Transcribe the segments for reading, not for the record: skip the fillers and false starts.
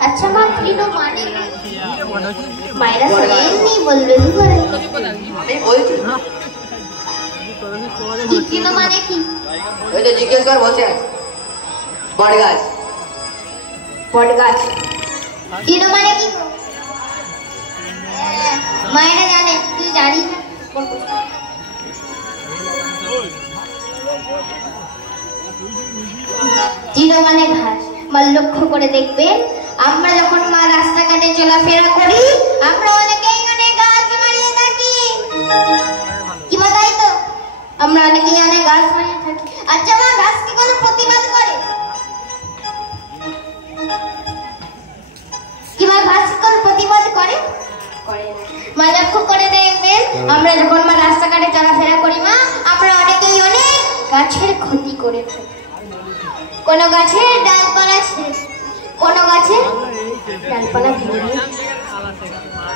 अच्छा माँ तीनों माने मायरा सही नहीं बोल रही करे नहीं बोलती तीनों माने की वो तो जिज्ञास कर बोलते हैं बड़गाछ तीनों माने की मायरा जाने तू जानी है तीनों माने घास মান লক্ষ্য করে দেখবেন আমরা যখন মা রাস্তাঘাটে চলাফেরা করি আমরা অনেকেই অনেক গাছ মারিয়ে থাকি কি তাই তো আমরা অনেকেই অনেক গাছ মারিয়ে থাকি আচ্ছা মা গাছ কি কোনো প্রতিবাদ করে কি মা গাছ কি কোনো প্রতিবাদ করে করে না মা লক্ষ্য করে দেখবেন আমরা যখন মা রাস্তাঘাটে চলাফেরা করি মা আমরা অনেকেই অনেক গাছের ক্ষতি করে থাকি কোনো গাছের ডালপালা ছিঁড়ে কোনো গাছের ডালপালা ভেঙে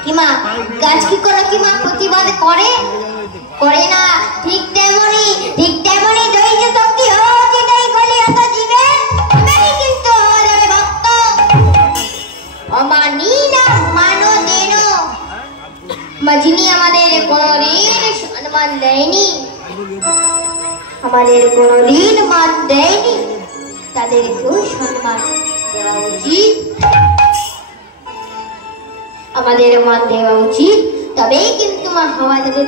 কি মা গাছ কি কোনো কি মা প্রতিবাদ করে করে না ঠিক তেমনি ধৈর্য শক্তি হওয়া উচিত এই কলিয়াত জীবে তবেই কিন্তু হওয়া যাবে ভক্ত অমানি না মানো দেন যিনি আমাদের কোনদিন সম্মান দেয়নি আমাদের কোনদিন মান দেয়নি তাদেরকেও সম্মান দেওয়া উচিত আমাদের মান দেওয়া উচিত তবেই কিন্তু মা হওয়া যাবে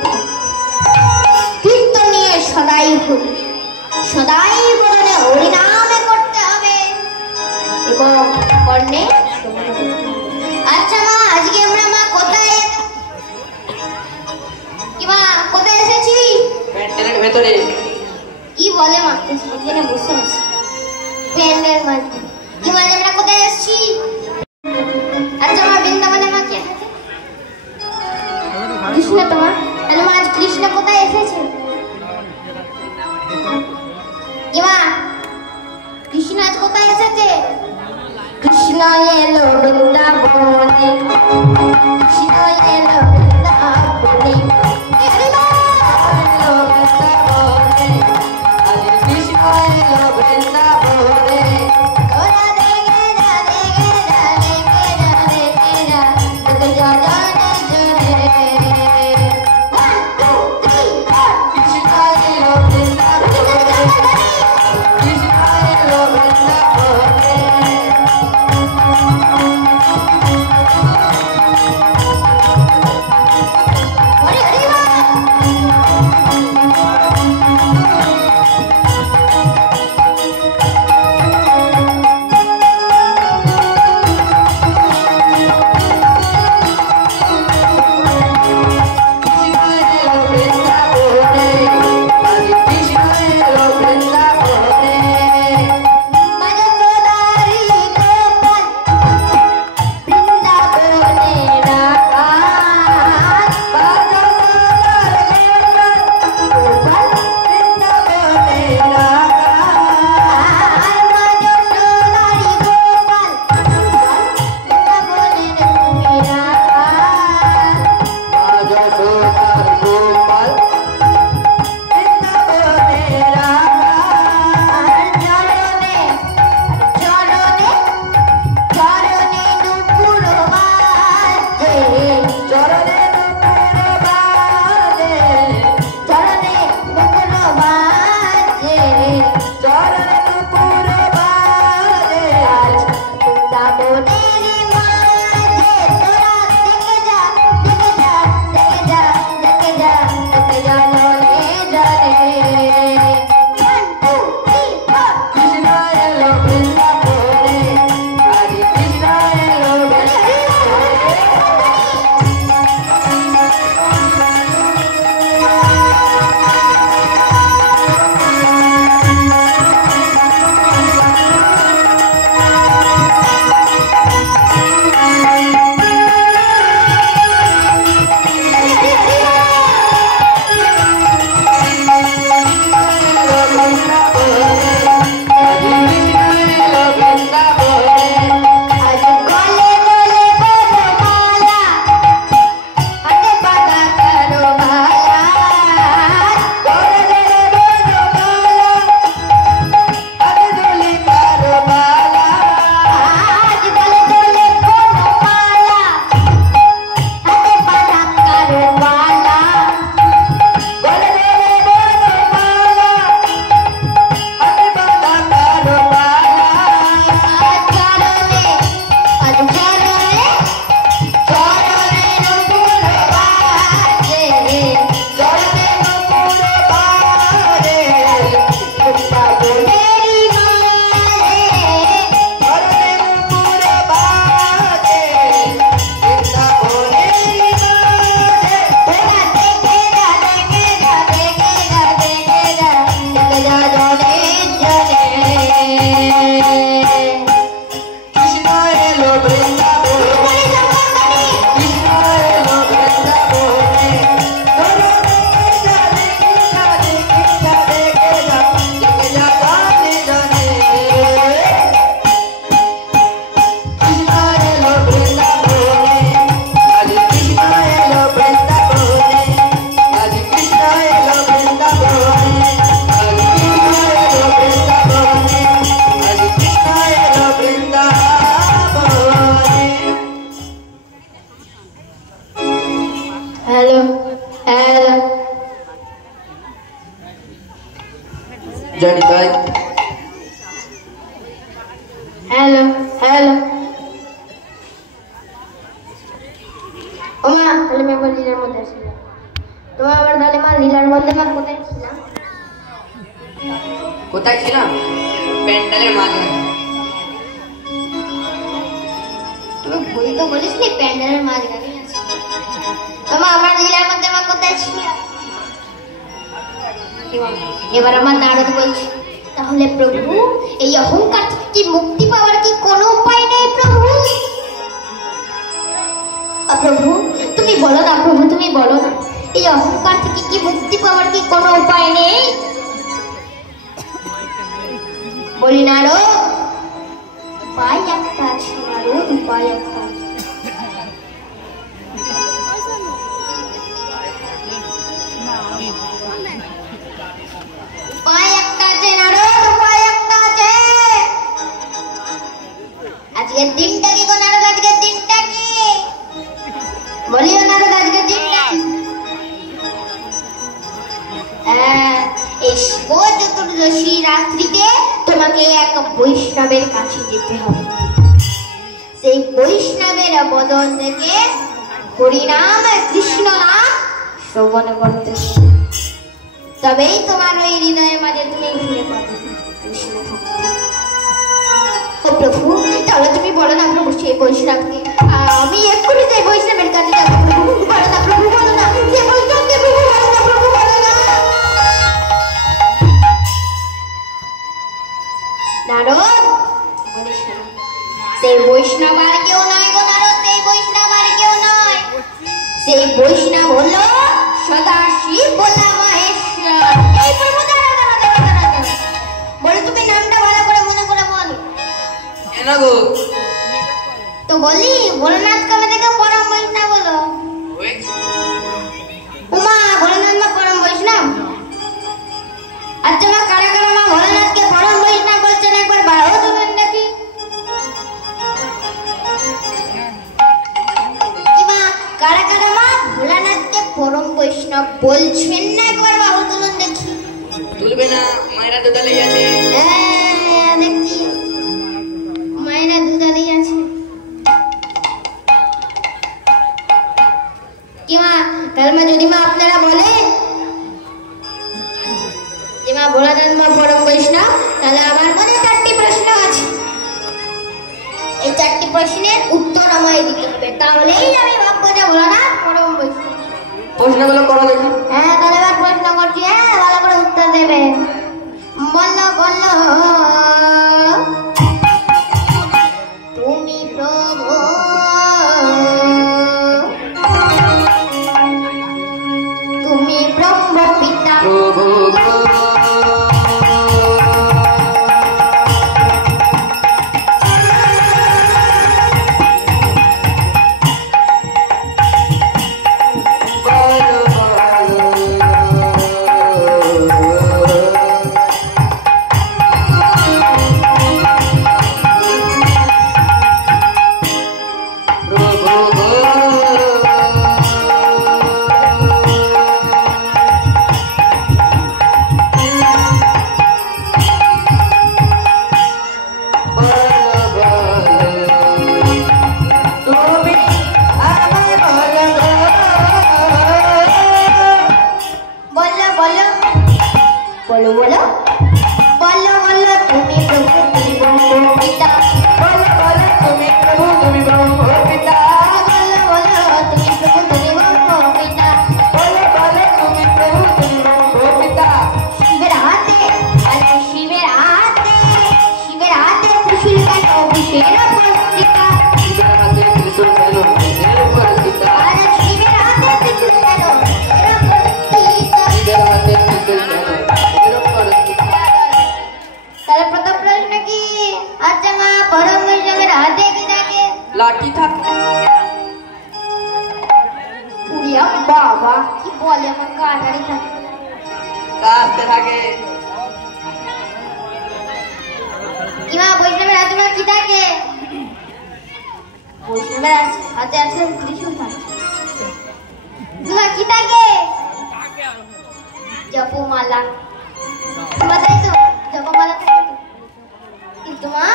কীর্তন নিয়ে সদাই মনে হরিনামে করতে হবে এবং কর্ণে আচ্ছা মা আজকে আমরা মা কোথায় কি মা কোথায় এসেছি প্যান্ডেলের ভেতরে কি বলে মা এখানে বসে আছি প্যান্ডেলের মধ্যে কি মানে আমরা কোথায় এসেছি আচ্ছা মা বৃন্দাবনে মা কে কৃষ্ণ তোমার তাহলে মা আজ কৃষ্ণ কোথায় এসেছে কি মা কৃষ্ণ আজ কোথায় এসেছে কৃষ্ণ এলো বৃন্দাবনে কৃষ্ণ এলো বৃন্দাবনে জয় নিতাই। হ্যালো হ্যালো ওমা তাহলে আমি আবার লীলার মধ্যে আসলাম। তোমার আবার তাহলে মা লীলার মধ্যে মা কোথায় ছিলাম? কোথায় ছিলাম? প্যান্ডেলের মাঝে। তুমি ভুল তো বলিস নি, প্যান্ডেলের মাঝখানে আছি। তোমার আমার লীলার মধ্যে মা কোথায় ছিলাম? এবার আমার নারদ বলছে, তাহলে প্রভু এই অহংকার থেকে কি মুক্তি পাওয়ার কি কোনো উপায় নেই প্রভু? প্রভু তুমি বলো না, প্রভু তুমি বলো না, এই অহংকার থেকে কি মুক্তি পাওয়ার কি কোনো উপায় নেই? বলি নারদ, উপায় একটা আছে নারদ, উপায় একটা আছে। উপায় একটা আছে নারদ, উপায় একটা আছে। আজকের দিনটা কি গো নারদ, আজকের দিনটা কি? বলিও নারদ, আজকের দিনটা কি? এই শিব চতুর্দশী রাত্রিতে তোমাকে এক বৈষ্ণবের কাছে যেতে হবে। সেই বৈষ্ণবের বদন থেকে হরিনাম কৃষ্ণ নাম শ্রবণ করতে হবে। তবেই তোমার ওই হৃদয়ের মাঝে তুমি ফিরে পাবে কৃষ্ণ ভক্তি। ও প্রভু তাহলে তুমি বলো না প্রভু সেই বৈষ্ণবকে, আমি এক্ষুনি সেই বৈষ্ণবের কাছে যাবো। প্রভু বলো না, প্রভু বলো না, সেই বৈষ্ণবকে প্রভু বলো না, প্রভু বলো না। নারদ বলিস না, সেই বৈষ্ণব আর কেউ নয় গো নারদ, সেই বৈষ্ণব আর কেউ নয়। সেই বৈষ্ণব হলো সদাশিব ভোলা মহেশ্বর। এই প্রভু দাঁড়া দাঁড়া দাঁড়া দাঁড়া দাঁড়া, বলে তুমি নামটা ভালো করে মনে করে বল। কেন গো? তো বলি ভোলানাথ কবে থেকে পরম বৈষ্ণব হলো? উমা ভোলানাথ মা পরম বৈষ্ণব? আচ্ছা মা কারা কারা মা ভোলানাথকে পরম বৈষ্ণব বলছেন একবার বাড়াও তো দেখি। কি মা কারা কারা মা ভোলানাথকে পরম বৈষ্ণব বলছেন না একবার বাহু তুলুন দেখি। তুলবে না, মায়েরা তো তাহলেই আছে। দেখছি মায়েরা দুধারেই আছে। কি মা তাহলে মা যদি মা আপনারা বলেন যে মা ভোলানাথ মা পরম বৈষ্ণব, তাহলে আমার মনে 4টি প্রশ্ন আছে। এই 4টি প্রশ্নের উত্তর আমায় দিতে হবে, তাহলেই আমি ভাববো যে ভোলানাথ পরম বৈষ্ণব। প্রশ্নগুলো করো দেখি। হ্যাঁ তাহলে এবার প্রশ্ন করছি, হ্যাঁ ভালো করে উত্তর দেবে। বলো বলো তুমি প্রভু, তুমি ব্রহ্ম পিতা, প্রভু বলো বলো বলো বলো তুমি প্রভু, তুমি ব্রহ্ম পিতা। বলো বলো তুমি প্রভু, তুমি ব্রহ্ম পিতা। বলো বলো তুমি প্রভু, তুমি ব্রহ্ম পিতা। বলো বলো তুমি প্রভু, তুমি ব্রহ্ম পিতা। শিবের হাতে আরে শিবের হাতে, শিবের হাতে ত্রিশূল কেন বিশের পুরস্কৃতা? শিবের হাতে ত্রিশূল কেন বিশের পুরস্কৃতা? আরে শিবের হাতে ত্রিশূল কেন বিশের পুরস্কৃতা? শিবের হাতে ত্রিশূল কেন বিশের পুরস্কৃতা? তাহলে প্রথম প্রশ্ন কি? আচ্ছা মা পরম বৈষ্ণবের হাতে কি থাকে? লাঠি থাকে। উড়িয়া বাবা কি বলে, আমার কাটারি থাকে। কাস্তে থাকে। কি মা বৈষ্ণবের হাতে মা কি থাকে? বৈষ্ণবের হাতে আছে ত্রিশূল থাকে। মা কি থাকে? জপমালা। তাই তো কিন্তু মা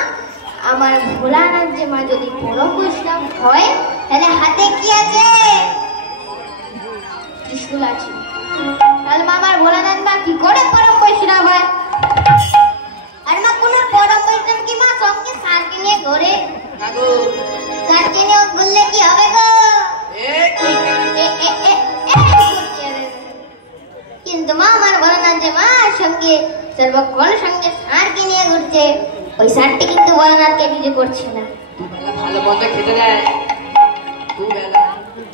আমার ভোলানাথ যে মা যদি পরম বৈষ্ণব হয় তাহলে হাতে কি আছে? ত্রিশূল আছে। তাহলে মা আমার ভোলানাথ মা কি করে পরম বৈষ্ণব হয়? আর মা কোন পরম বৈষ্ণব কি মা সঙ্গে সারকে নিয়ে ঘরে সারকে নিয়ে ঘুরলে কি হবে গো? কিন্তু মা আমার ভোলানাথ যে মা সঙ্গে সর্বক্ষণ সঙ্গে সারকে নিয়ে ঘুরছে, ওই সারটি কিন্তু ভোলানাথকে কিছু করছে না। ভালো মন্দ খেতে দেয়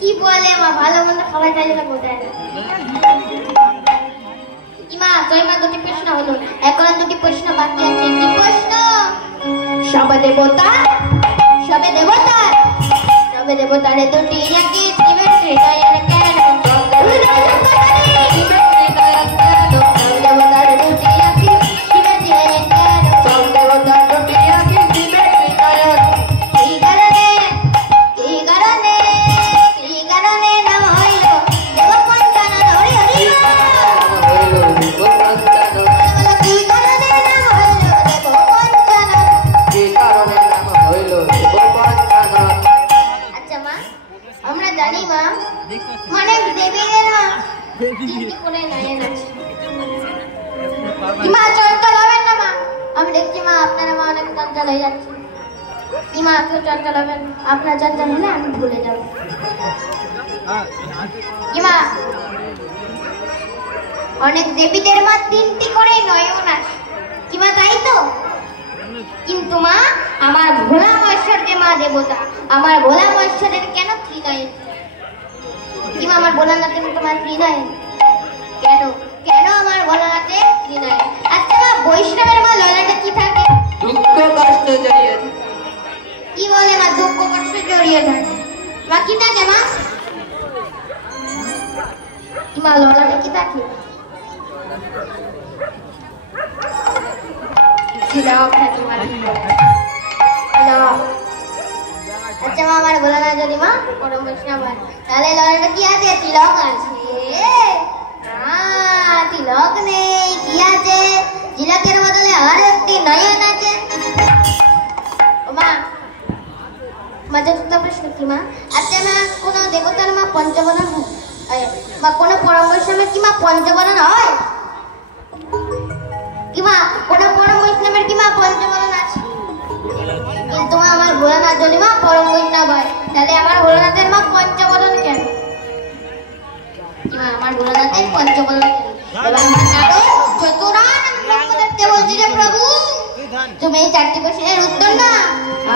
কি বলে মা? ভালো মন্দ খাবার চাইলে কোথায়? মা তোর মা দুটি প্রশ্ন হলো, এখন দুটি প্রশ্ন বাকি আছে। কি প্রশ্ন? সবে দেবতা সবে দেবতারে দুটি নাকি শিবের হৃদয়ের কেন? দেবতার দুটি নাকি শিবের হৃদয়ের কেন? দেবতার দুটি নাকি শিবের হৃদয়ের কি কারণে নাম হইল দেব পঞ্চানন? হরি হরি আমরা জানি মা মানে দেবীদের মা তিনটি কোণে নয়ন আছে। মা চঞ্চল হবেন না মা? আমি দেখছি মা আপনারা মা অনেক চঞ্চল হয়ে যাচ্ছে। কি মা কেউ চঞ্চল হবেন? আপনার চঞ্চল হলে আমি ভুলে যাব। কি মা অনেক দেবীদের মা তিনটি করে নয়ন আছে কি মা, তাই তো? কিন্তু মা আমার ভোলা মহেশ্বর যে মা দেবতা, আমার ভোলা মহেশ্বরের কেন ত্রিনয়ন? কি মা আমার ভোলানাথের তোমার ত্রিনয়ন কেন? কেন আমার ভোলানাথের ত্রিনয়ন? আচ্ছা মা বৈষ্ণবের মা ললাটে কি থাকে? দুঃখ কষ্ট জড়িয়ে। কি বলে মা? দুঃখ কষ্ট জড়িয়ে থাকে। মা কি থাকে মা? কি মা ললাটে কি থাকে? আচ্ছা মা আমার ভোলানাথ যদি মা পরম বৈষ্ণব হয় তাহলে ললাটে কি আছে? তিলক আছে। তিলক নেই, কি আছে? তিলকের বদলে আর একটি নয়ন আছে। মা চতুর্থ প্রশ্ন কি মা? আচ্ছা মা কোন দেবতার মা পঞ্চবদন হয়? মা কোন পরম বৈষ্ণবের কি মা পঞ্চবদন হয়? কি মা কোন পরম বৈষ্ণবের কি মা পঞ্চবদন আছে? কিন্তু মা আমার ভোলানাথ যদি মা পরম বৈষ্ণব হয় তাহলে আমার ভোলানাথের মা পঞ্চবদন কেন? কি মা আমার ভোলানাথের পঞ্চবদন কেন? এবার চতুরানন্দ বলছি যে প্রভু তুমি এই চারটি প্রশ্নের উত্তর না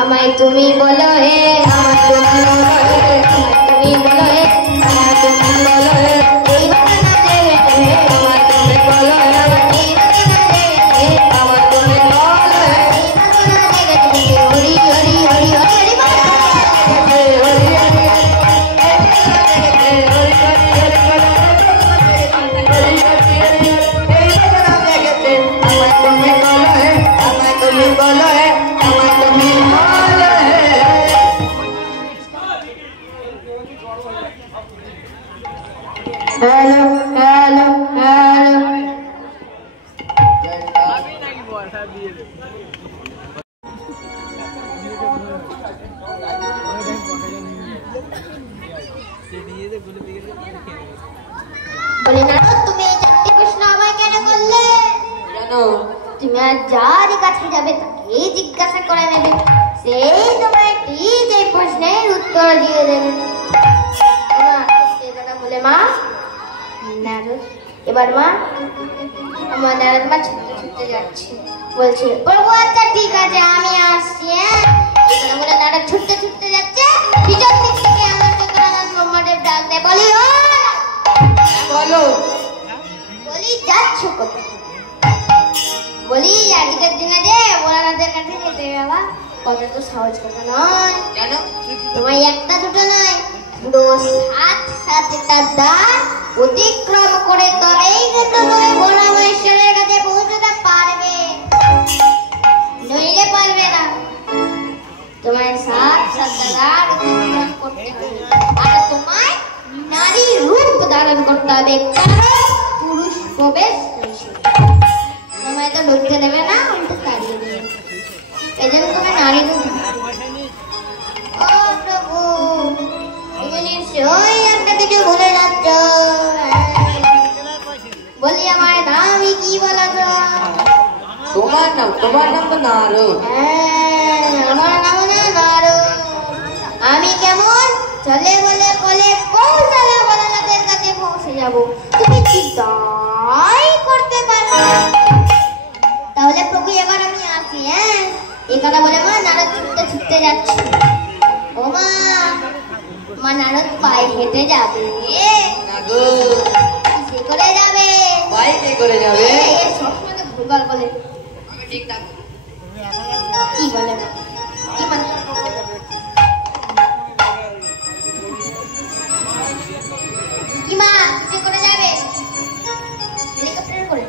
আমায় তুমি বলো হে, আমায় তুমি বলো হে, আমায় তুমি বলো হে, আমায় তুমি বলো হে, এই বাসনা দেবে হে, আমায় তুমি বলো হে, এই বাসনা দেবে হে, আমায় তুমি বলো হে, এই বাসনা দেবে তুমি হরি হরি হরি হরি হরি বলো Hari Hari Hari Hello, hello, hello. বলে না তুমি এই চারটি প্রশ্ন আমায় কেন করলে? জানো তুমি আর যার কাছে যাবে তাকেই জিজ্ঞাসা করে নেবে, সেই তোমায় ঠিক এই প্রশ্নের উত্তর দিয়ে দেবে। বলে মা নারদ এবার মা আমার নারদ মা ছুটতে ছুটতে যাচ্ছে, বলছে প্রভু আচ্ছা ঠিক আছে আমি আসছি। এই বলে নারদ ছুটতে ছুটতে যাচ্ছে, পিছন দিক থেকে আমার চতুরানন্দ ব্রহ্মদেব ডাক দেয়, বলি ও বলো। বলি যাচ্ছ কোথায়? বলি আজকের দিনে যে ভোলানাথের কাছে যেতে বাবা কথা তো সহজ কথা নয়। কেন? তোমায় একটা দুটো নয় পুরো 7-7টা দ্বার অতিক্রম করে তবেই কিন্তু তুমি ভোলা মহেশ্বরের কাছে পৌঁছতে পারবে, নইলে পারবে না। তোমায় 7-7টা দ্বার অতিক্রম করতে হবে আর তোমায় নারী রূপ ধারণ করতে হবে, কারণ পুরুষ প্রবেশ নিষেধ। তোমায় তো ঢুকতে দেবে না, উল্টে তাড়িয়ে দেবে। নারী ও প্রভু তুমি নিশ্চয়ই একটা কিছু ভুলে যাচ্ছ বলি আমার নামই কি বলো তো তোমার নাম তো নারু আমার নাম না নারু আমি কেমন চলে বলে বলে কৌশলে বড়লোকের কাছে পৌঁছে যাব তুমি কি তাই করতে পারো তাহলে প্রভু এবার আমি আসি এই কথা বলে মা নারদ ছুটতে ছুটতে যাচ্ছে ও মা নারদ পায়ে হেঁটে যাবে কিসে করে যাবে বাইকে করে যাবে সবসময় ভুলভাল বলে ঠিকঠাক কি বলে কি মানে কি মা কিসে করে যাবে হেলিকপ্টারে করে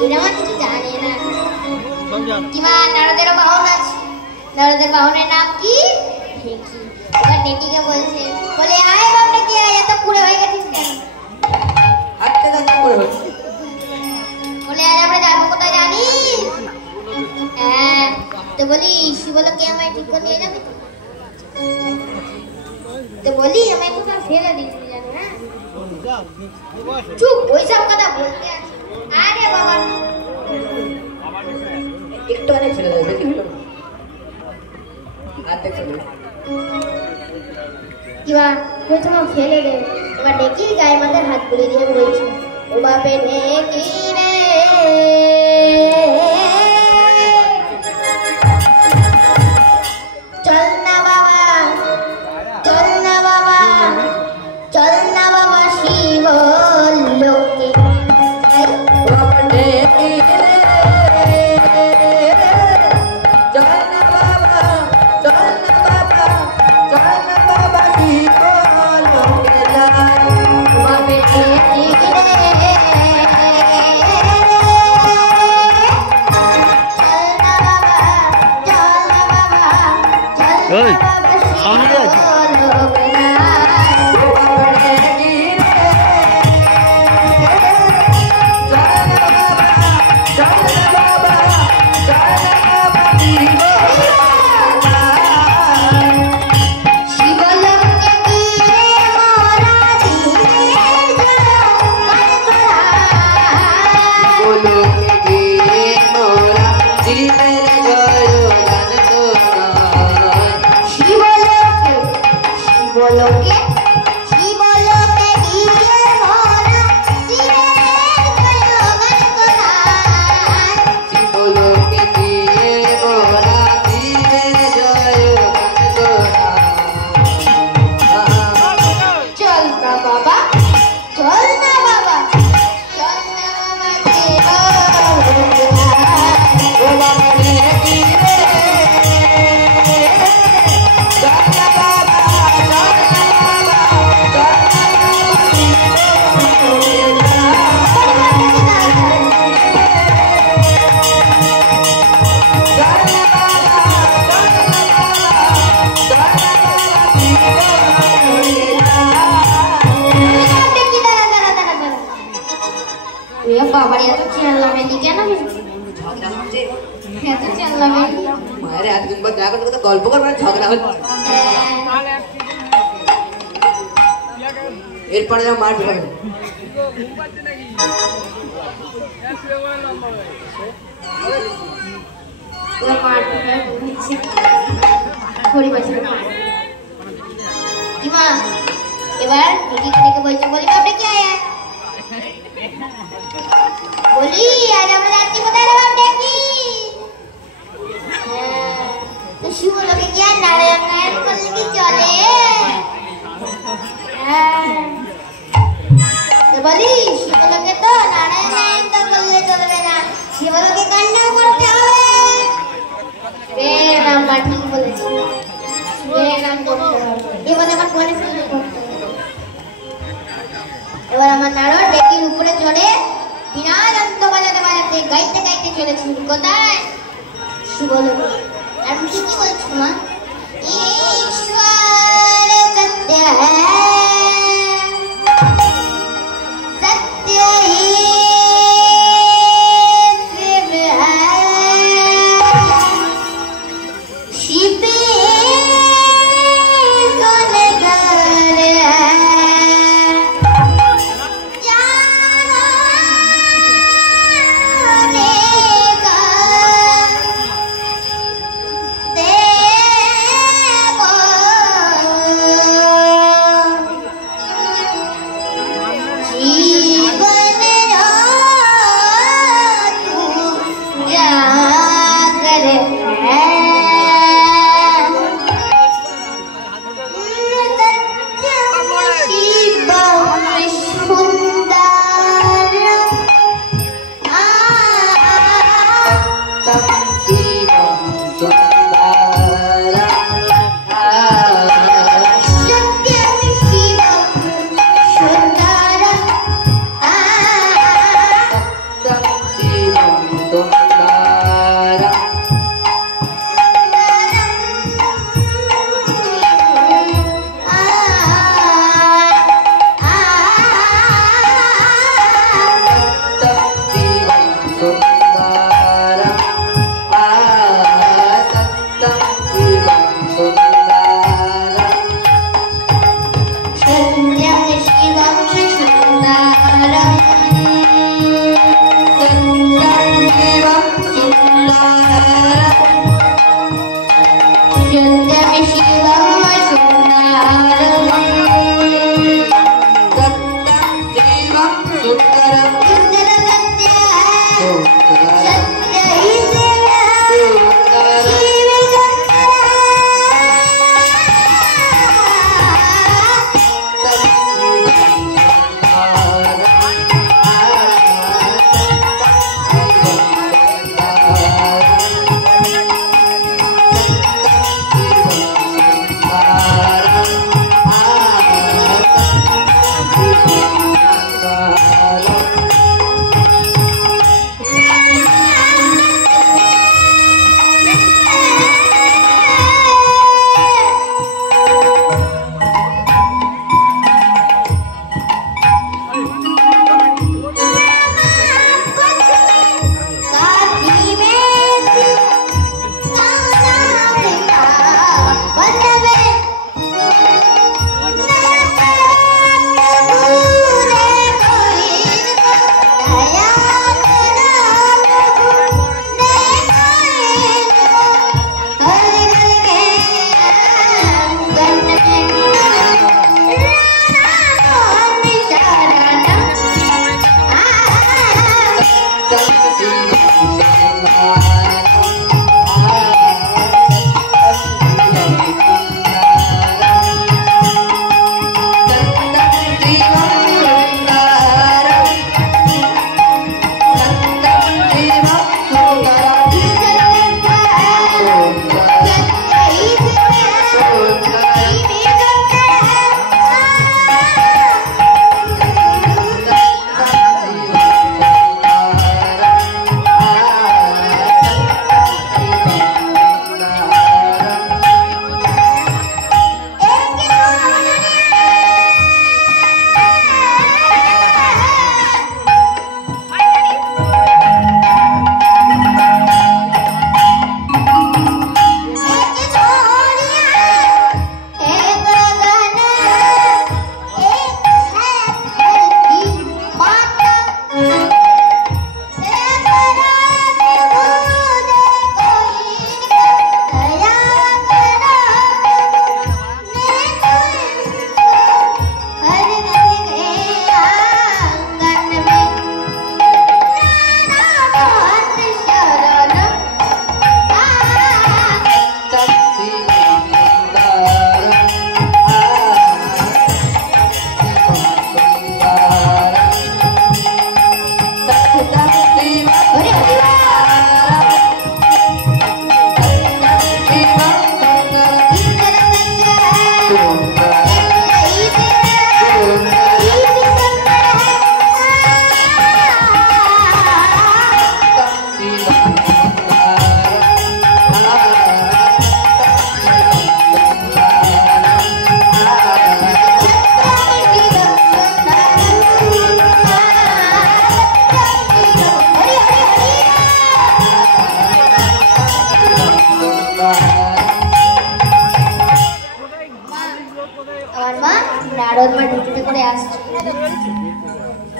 এরা আমার কিছু জানে না কি মা নারদের বাহন আছে নারদের বাহনের নাম কি এবার নেটিকে বলছে বলে আয় বাপরে কি আয় এত পুরো হয়ে গেছিস কেন আটটা দাঁত করে হচ্ছে বলে আরে আমরা যাবো কোথায় জানিস হ্যাঁ তো বলি শিবলোকে আমায় ঠিক করে নিয়ে যাবে তো বলি আমায় কোথাও ফেলে দিয়েছিলি জানো হ্যাঁ চুপ ওইসব কথা বলতে আছে আরে বাবা একটু অনেক ছেড়ে দেবে বেশি হলো আর দেখো কিবা প্রথমে ফেলে দে এবার দেখি গায়ে মাথার হাত তুলে দিয়ে বলছি ও বাপে দেখি রে চল না বাবা চল না বাবা চল না বাবা শিব লোকে গল্প করবে ঝগড়া হচ্ছে এরপরে যা মার খাবে এবার বলছে বলি বাপরে কি আয়া বলি আজ আমরা যাচ্ছি কোথায় রে বাপ দেখি শিবলোকে কি আর নারায়ণ নারায়ণ করলে কি চলে বলি শিবলোকে তো নারায়ণ নারায়ণ তো করলে চলবে না শিবলোকে কান্নাও করতে হবে মা ঠিক বলেছি এবার আমার মনে করতে এবার আমার নারদ ডেকির উপরে চড়ে বিনা যন্ত্র বাজাতে বাজাতে গাইতে গাইতে চলেছি কোথায় শিবলোকে আর কি বলছো মা ईश्वर सत्य है सत्य ही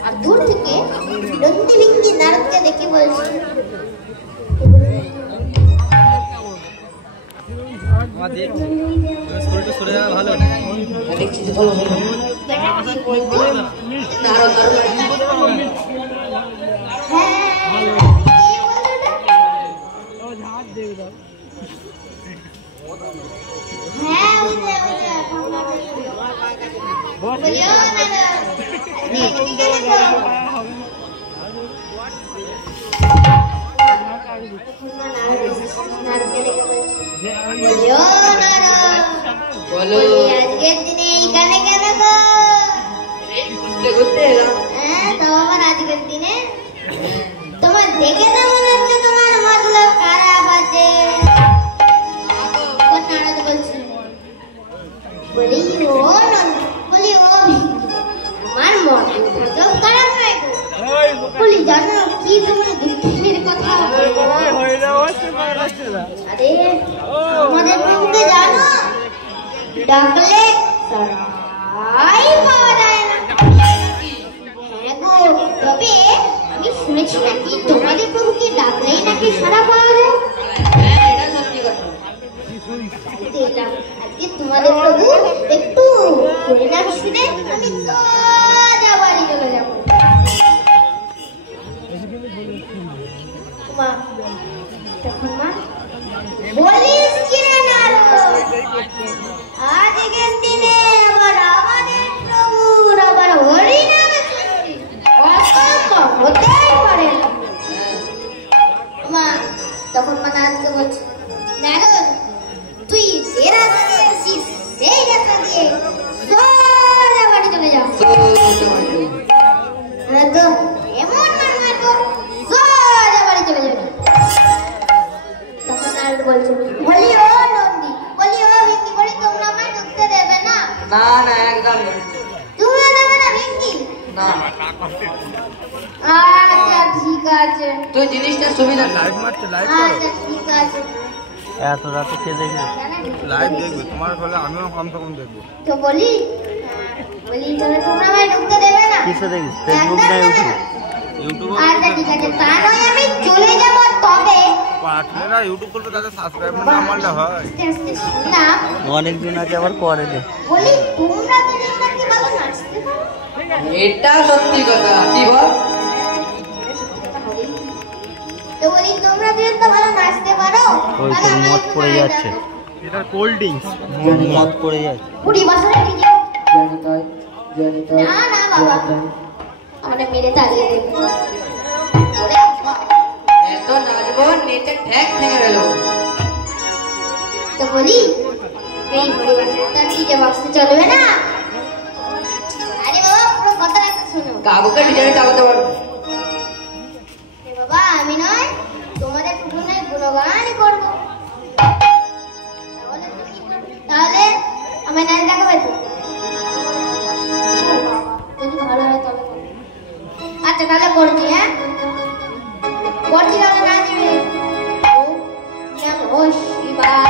আর দূর থেকে নন্দীভিঙ্গি নারদকে দেখে বলছে, ভালো বলিও না এদিকে এসো। বলিও না বলো আজকের দিনে এইখানে কেন গো? ঘুরতে এলাম। হ্যাঁ তো আবার আজকের দিনে তোমার দেখে না মনে হচ্ছে তোমার মতলব খারাপ আছে। নারদ বলছে বলি ও বলি ও আমার মতলব খারাপ নয় গো। বলি জানো কি তোমার দুঃখের কথা? আরে আমাদের প্রভুকে জানো ডাকলে সারাই পাওয়া যায় না। হ্যাঁ গো, তবে আমি শুনেছি নাকি তোমাদের প্রভুকে ডাকলেই নাকি সারা পাওয়া যায়। হ্যাঁ এটা সত্যি কথা। দেখলাম আজকে তোমাদের প্রভু একটু পরিণাম শুনে আমি সোজা বাড়ি চলে যাবো। মা তখন মা বলিস কি রে নারদ, আজকের দিনে আবার আমাদের প্রভুর আবার হরিনামে সৃষ্টি অসম্ভব হতেই পারে না। মা তখন মা নারদকে বলছে নারদ তুই যে রাস্তা দিয়ে আসিস সেই রাস্তা দিয়ে সোজা বাড়ি চলে যাও। নারদ এমন মারবো সোজা বাড়ি চলে যাবে। তখন নারদ বলছে বলি ও নন্দী বলি ও ভিঙ্কি বলি তোমরা আমায় ঢুকতে দেবে না? না না একদম না। তুমি দেবে না ভিঙ্কি? না আচ্ছা ঠিক আছে, তুই জিনিসটা সুবিধা লাইভ মারছে, লাইভ আচ্ছা ঠিক আছে। এত রাতে কে দেখবে? লাইভ দেখবে, তোমার হলে আমিও কমসে কম দেখবো। তো বলি তাহলে তোমরা আমায় ঢুকতে দেবে না? কিসে দেখিস? ফেসবুক না ইউটিউব? ইউটিউব আচ্ছা ঠিক আছে, তা নয় আমি চলে যাব। তবে পার্টনাররা ইউটিউব করলে তাদের সাবস্ক্রাইবার না মারলে হয়। আস্তে আস্তে শুনলাম অনেকদিন আগে আবার করে দে। বলি তোমরা দুজন নাকি ভালো নাচতে পারো। এটা সত্যি কথা। কি বল? তো বলি তোমরা দুজন তো ভালো নাচতে পারো, ওই তাহলে তোর আমায় মদ একটু পড়ে নাচ যাচ্ছে। দেখাও। এটা কোল্ড ড্রিঙ্কস। মদ পড়ে যাচ্ছে। বুড়ি বাসনে কি না না বাবা আমাকে মেরে তাড়িয়ে দেবে। ওরে বাবা। এত নাচবো নেচে ঠ্যাক ভেঙে গেল। তো বলি এই বুড়ি বাসনে তার ডিজে বক্সে চলবে না? আরে বাবা পুরো কথা রাখতে শোনো। কাকুকে ডিজাইন চালাতে পারবো। এ বাবা আমি নয় তোমাদের প্রভু নয় গুণগান করবো। তাহলে তুমি কি করবে? তাহলে আমায় নাচ দেখাবে তো? ও বাবা, যদি ভালো হয় তবে করবো। আচ্ছা তাহলে করছি, হ্যাঁ করছি, তাহলে নাচবে। ও নমঃ শিবায়।